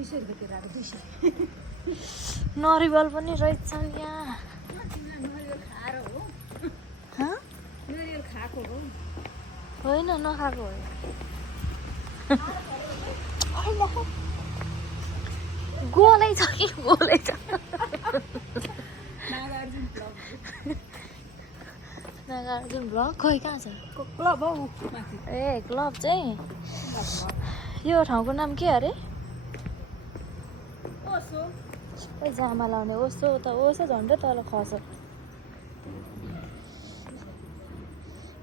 200 रुपैयाँ तिरेर 200 नरिवल पनि रहेछन् यहाँ नरिवल खाएर हो हँ नरिवल खाएको हो होइन नखाएको हो गोलै छ कि गोलै छ नागार्जुन क्लब नागार्जुन ब्लक खै कहाँ छ क्लब हौ माथि ए क्लब चाहिँ यो ठाउँको नाम के अरे ओसो ए जामा लाउने ओसो त ओसो झन्डै तल खस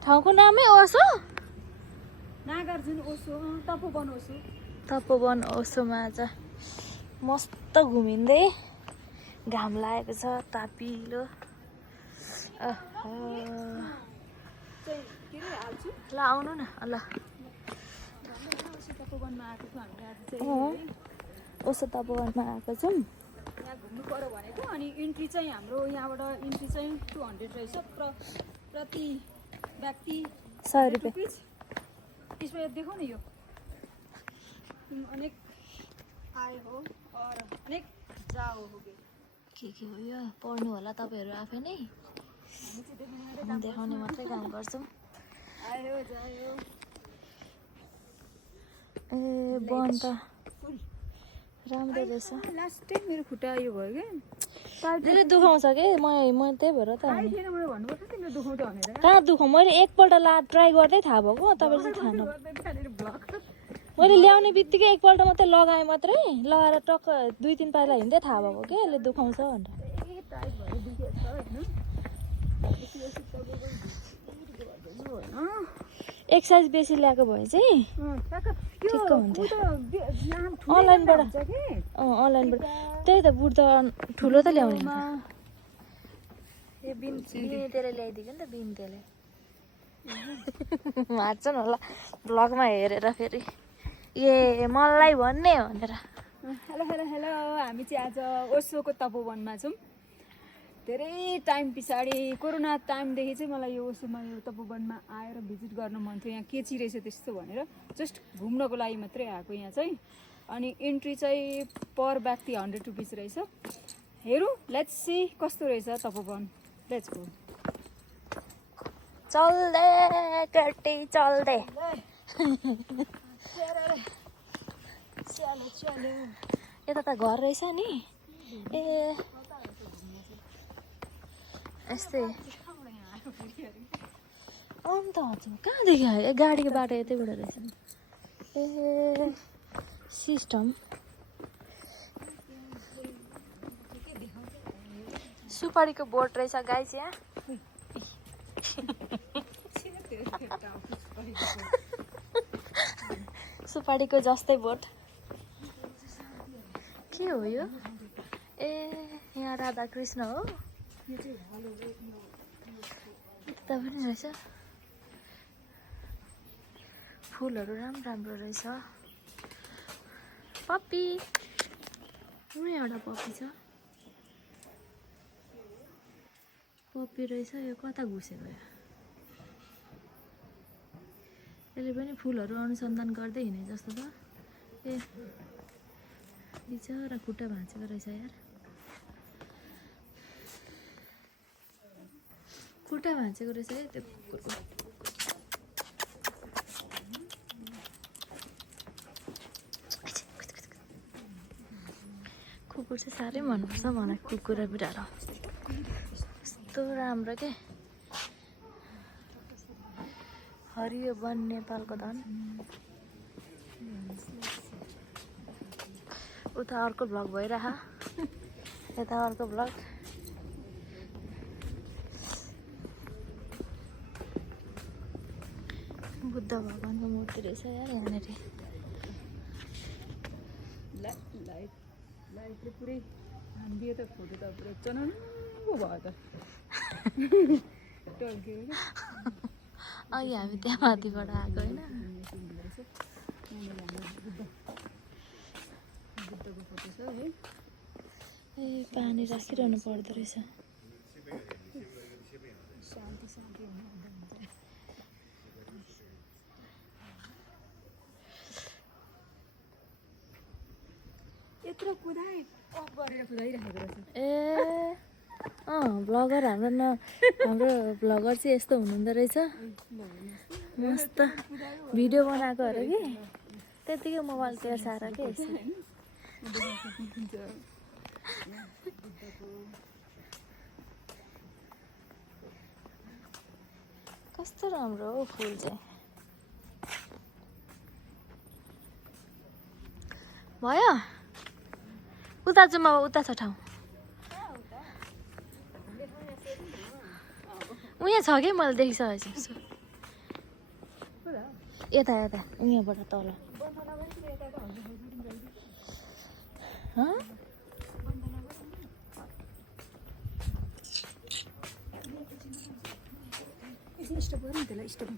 ठाउँको नामै ओसो नागार्जुन ओसो तपोवन ओसो तपोवन ओसोमा आज मस्त घुमिँदै घाम लागेको छ तापिलो चाहिँ के अरे हाल्छु ल आउनु न ल तपोवनमा आएको छौँ हामीले आज चाहिँ ओसो तपोवनमा आएको छौँ यहाँ घुम्नु पर्यो भनेको अनि इन्ट्री चाहिँ हाम्रो यहाँबाट इन्ट्री चाहिँ 200 रहेछ प्रति व्यक्ति 100 रुपियाँ इसमें देखो न यो अनेक आए हो और अनेक जाओ हो गए के हो यो पढ्नु होला तपाईँहरू आफै नै हामी देखाउने मात्रै काम गर्छौँ आयो जायो ए बन त राम्रो रहेछ लास्टै मेरो खुट्टा यो भयो क्या धेरै दुखाउँछ कि म त्यही भएर त थाहै थिएन मैले भन्नुपर्छ तिमीले दुखाउँछ भनेर कहाँ दुखाउँ मैले एकपल्ट ट्राई गर्दै थाहा भएको तपाईँले चाहिँ थाहा नभएको ब्लक मैले ल्याउने बित्तिकै एकपल्ट मात्रै लगाएँ मात्रै लगाएर टक्क 2-3 पाइला हिँड्दै थाहा भएको के यसले दुखाउँछ भनेर टाइट भएर दुखेको छ होइन एक्सर्साइज बेसी ल्याएको भए चाहिँ ठिक्क हुन्थ्यो अनलाइनबाट अनलाइनबाट त्यही त बुट त ठुलो त ल्याउने नि त यो बिन्तेले ल्याइदिएको नि त बिन्तेले हाँस्छन् होला भ्लगमा हेरेर फेरि ए मलाई भन्ने भनेर हेलो हेलो हेलो हामी चाहिँ आज ओसोको तपोवनमा छौँ धेरै टाइम पछाडि कोरोना टाइमदेखि चाहिँ मलाई यो ओसोमा यो तपोवनमा आएर भिजिट गर्न मन थियो यहाँ के चाहिँ रहेछ त्यस्तो भनेर जस्ट घुम्नको लागि मात्रै आएको यहाँ चाहिँ अनि इन्ट्री चाहिँ पर व्यक्ति 100 रुपिस रहेछ हेरौँ लेट्स सी कस्तो रहेछ तपोवन लेट्स गो चल्दे केटी चल्दे यता त घर रहेछ नि ए यस्तै अन्त हजुर कहाँदेखि आयो गाडीको बाटो यतैबाट रहेछ नि ए सिस्टम सुपारीको बोट रहेछ गाइस यहाँ सुपारीको जस्तै बोट के हो यो ए यहाँ राधाकृष्ण हो यता पनि रहेछ फुलहरू राम्रो रहेछ पप्पी एउटा पप्पी छ पप्पी रहेछ यो कता घुसेको यसले पनि फुलहरू अनुसन्धान गर्दै हिँडे जस्तो छ ए बिचरा खुट्टा भाँचेको रहेछ यार खुट्टा भाँचेको रहेछ है त्यो कुकुरको कुकुर चाहिँ साह्रै मनपर्छ मलाई कुकुर बिरालो यस्तो राम्रो के हरियो वन नेपालको धन उता अर्को भ्लग भइरह यता अर्को भ्लग बुद्ध भगवानको मूर्ति रहेछ यार यहाँनिर लाइटले पुरै हानिदियो त फोटो त पुरै चनङ्गो भयो त टल्क्यो अघि हामी त्यहाँ माथिबाट आएको होइन बुद्धको फोटो छ है ए पानी राखिरहनु पर्दो रहेछ शान्ति शान्ति हुनु यत्रो कुदाए अफ गरेर कुदाइराखेको रहेछ ए ब्लगर हाम्रो ब्लगर चाहिँ यस्तो हुनुहुँदो रहेछ मस्त भिडियो बनाएको अरे कि त्यतिकै मोबाइल तेर्साएर के कस्तो राम्रो हो फुल चाहिँ भयो उता जाउँ अब उता छ ठाउँ उहाँ छ कि मैले देखिसकेको छु यता यता उहाँबाट तल स्टप गर्नु त्यसलाई स्टप